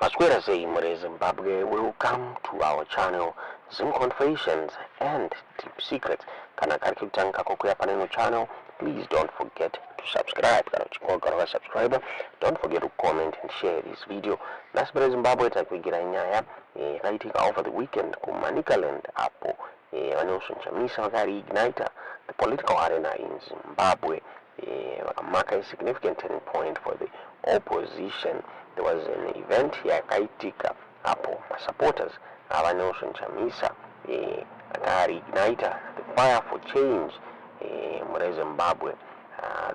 Maswera say Zimbabwe, welcome to our channel Zim Confessions and Deep Secrets. Kana karikutanga kokuya paneno channel, please don't forget to subscribe. Kana subscriber, don't forget to comment and share this video. Maswera Zimbabwe takugira nyaya kaitika over the weekend KuManicaland apo YaChamisa ignite the political arena in Zimbabwe. Mark a significant turning point for the opposition. There was an event here kaitika apo supporters YaChamisa ignite the fire for change in Zimbabwe.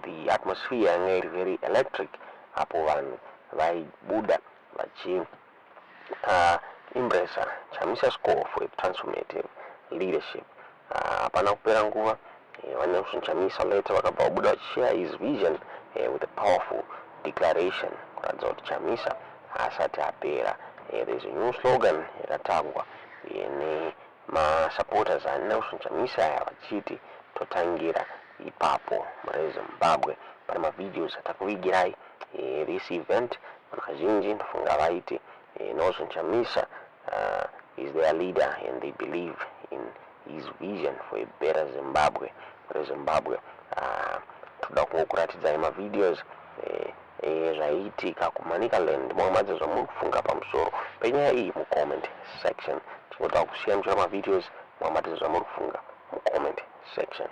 The atmosphere is very electric apo vanhu vaibuda vachi embrace Chamisa's call for a transformative leadership. Hapana kupera nguva YaChamisa later wakabuda share his vision with a powerful declaration kuratidza kuti Chamisa asati apera. There's a new slogan yakatangwa supporters YaChamisa vachiti totangira ipapo muZimbabwe. Pane videos atakuvigirai this event vakazhinji ndofunga vaiti YaChamisa is their leader and they believe in his vision for a better Zimbabwe. Toda kuratidza videos zvaiitika KuManicaland mumamadzi zvamuri kufunga pamusoro penyaya iyi comment section. Tinoda kusiya muchona videos mumamadzi zvamuri kufunga comment section.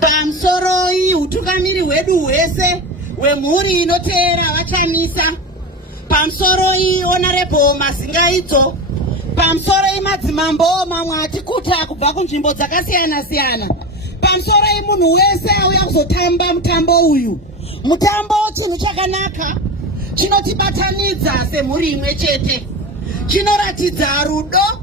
Pamsoroi utukamiri hwedu hwese wemhuri inoteera YaChamisa. Pamsoroi Honorable Mazingaidzo. Pamsoroi madzimambo mamwe atikuta kubva kunzvimbo dzakasiyana siyana. Pamsoroi munhu wese auya kuzotamba mutambo uyu. Mutambo chinhu chakanaka chinotibatanidza semhuri imwe chete. Chinoratidza rudo,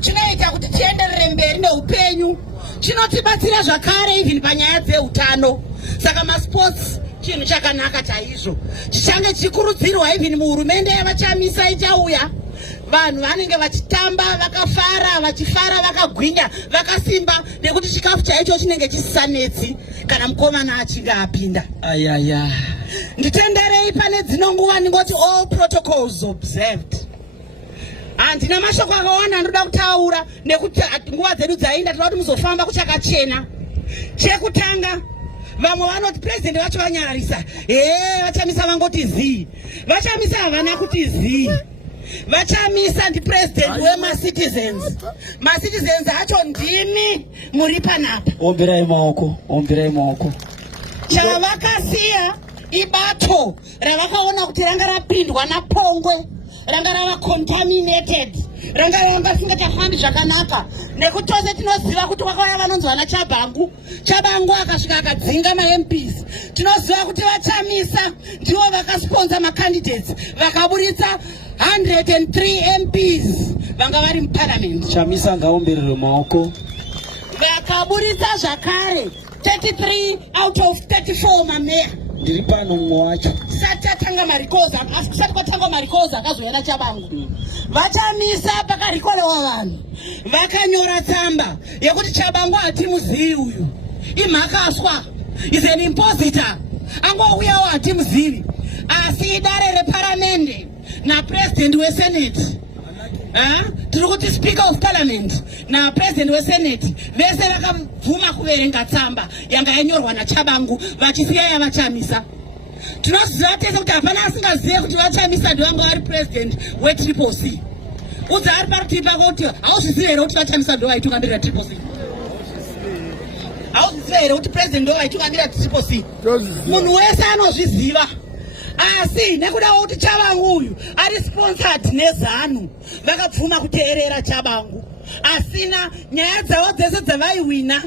chinoita kuti tienderere mberi neupenyu. Chinotibatsira zvakare even panyaya dzeutano. Saka masports chinhu chakanaka chaizvo. Chichange chikurudzirwa even muhurumende YaChamisa ichauya. Vanhu vanenge vachitamba vakafara, vachifara vakagwinya, vakasimba nekuti chikafu chaicho chinenge chisisanetsi kana mukomana achinge apinda. Ayaya. Nditenderei pane dzino nguva ndingoti all protocols observed. Handina mashoko akawanda ndoda kutaura nekuti nguva dzedu dzainda toda kuti muzofamba kuchakachena. Chekutanga vamwe vanoti president vacho vanyararisa. YaChamisa vangoti zii. YaChamisa havana kuti zii. YaChamisa ndi president wema-citizens. Ma-citizens acho ndimi muri panapa. Omberai maoko. Chavakasiya ibato ravakaona kuti ranga rapindwa napongwe. Ranga rava contaminated. Ranga risingachafambi zvakanaka. Nekuti tose tinoziva kuti kwakauya vanonzi Chabangu. Chabangu akasvika akadzinga ma-MPs. Tinoziva kuti YaChamisa ndivo vakasponsor ma-candidates. Vakaburitsa 103 MPs vanga vari muparliament. Chamisa ngaomberere maoko. Vakaburitsa zvakare 33 out of 34 mameya. Ndiri pano mumwe wacho. Satanga marikoza, asati kwatanga marikoza akazoenda Chabangu. YaChamisa pakarikolewa vanhu. Vakanyora tsamba yekuti Chabangu hatimuzivi uyu. Imhakaswa. Is an impositor. Angouyawo hatimuzivi. Asi dare reparamende na president wesenate. Tiri kuti speaker of parliament na president wesenate vese vakabvuma kuverenga tsamba yanga yanyorwa naChabangu vachisiya YaChamisa. Tinoziva tese kuti hapana asingazive kuti YaChamisa ndivanga vari president wetriple C. Udza ari parutivi pako kuti hauzvizivi here kuti YaChamisa ndo vaitungamirira triple C. Hauzvizivi here kuti president ndo vaitungamirira triple C. Munhu wese anozviziva. Asi nekuda kuti Chabangu uyu ari sponsored neZANU vakabvuma kuteerera Chabangu. Asina nyaya dzavo dzese dzavaiwina.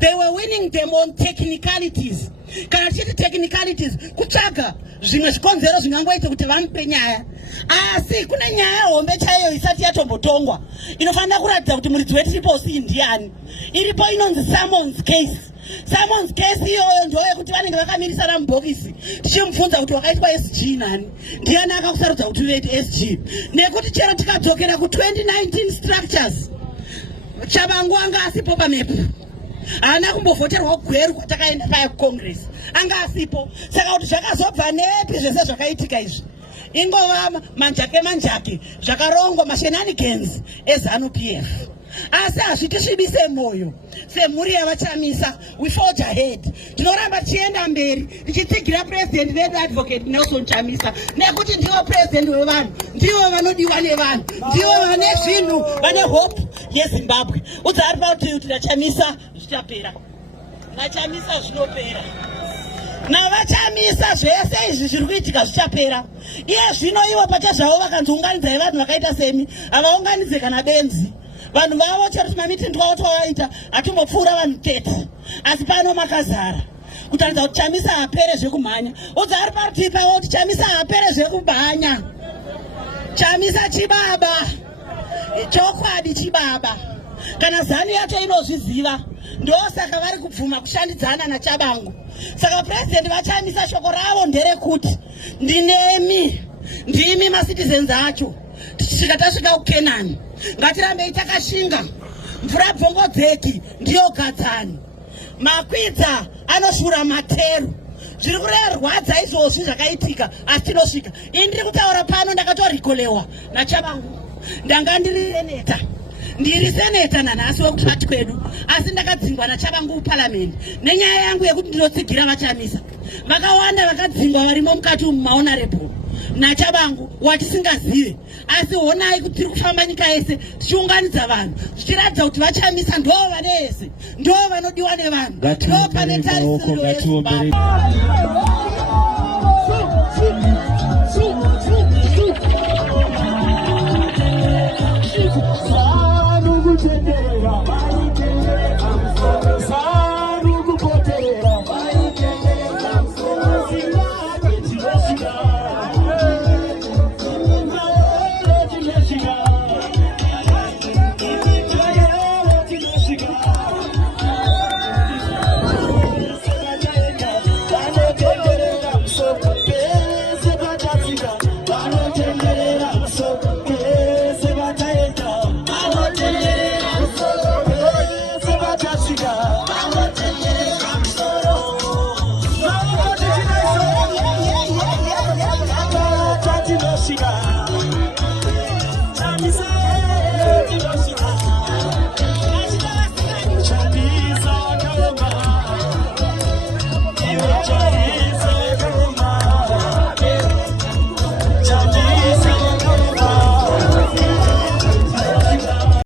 They were winning them on technicalities. Kana tichiti technicalities kutsvaga zvimwe zvikonzero zvingangoita kuti vamupe nyaya. Asi kuna nyaya hombe chaiyo isati yatombotongwa inofanira kuratidza kuti muridzi wetriple C ndiani. Iripo inonzi Summons case. Someone's case iyo ndoye kuti vanenge vakamirisana mubhokisi tichimubvunza kuti wakaitwa SG nani, ndiani akakusarudza kuti uite SG, nekuti chero tikadzokera ku 2019 structures Chabangu anga asipo pamepo, haana kumbovhoterwa kugweru kwatakaenda paya kuCongress, anga asipo. Saka kuti zvakazobva nepi zvese zvakaitika izvi, ingova manjake zvakarongwa mashenanigans eZANU-PF. Asi hazvitisvibise moyo semhuri yavachamisa. We forge ahead, tinoramba tichienda mberi tichitsigira president vedu advocate Nelson Chamisa, nekuti ndivo president wevanhu, ndivo vanodiwa nevanhu, ndivo vane zvinhu, vane hope yeZimbabwe. Udzari pauti vaChamisa zvichapera, vaChamisa zvinopera, navachamisa zvese izvi zviri kuitika zvichapera. Iye zvino ivo pachazvavo vakanzounganidzai vanhu vakaita semi, havaunganidze kana benzi. Vanhu vavo chero tumamitingi twavo twavaita hatumbopfuura vanhu 30, asi pano makazara kutaridza kuti Chamisa hapere zvekumhanya. Udza ari parutivi pavo kuti Chamisa hapere zvekubhanya. Chamisa chibaba, chokwadi chibaba, kana ZANU yacho inozviziva, ndosaka vari kubvuma kushandidzana naChabangu. Saka president vaChamisa shoko ravo nderekuti ndinemi, ndimi macitizens acho, tichisvika tasvika kuKenani ngatirambe takashinga, mvura bvongodzeki ndiyo gadzani, makwidza anoshura materu. Zviri kurwadza izvozvi zvakaitika, asi tinosvika. Ini ndiri kutaura pano ndakatorikolewa naChabangu, ndanga ndiri seneta nanhasi wekuti vati kwedu, asi ndakadzingwa naChabangu muparliament nenyaya yangu yekuti ndinotsigira vaChamisa. Vakawanda vakadzingwa varimo mukati mumahonorable naChabangu watisingazive, asi honai kuti tiri kufamba nyika yese tichiunganidza vanhu tichiratidza kuti vaChamisa ndo vane yese, ndo vanodiwa nevanhu, ndo pane tarisiro yeZimbabwe.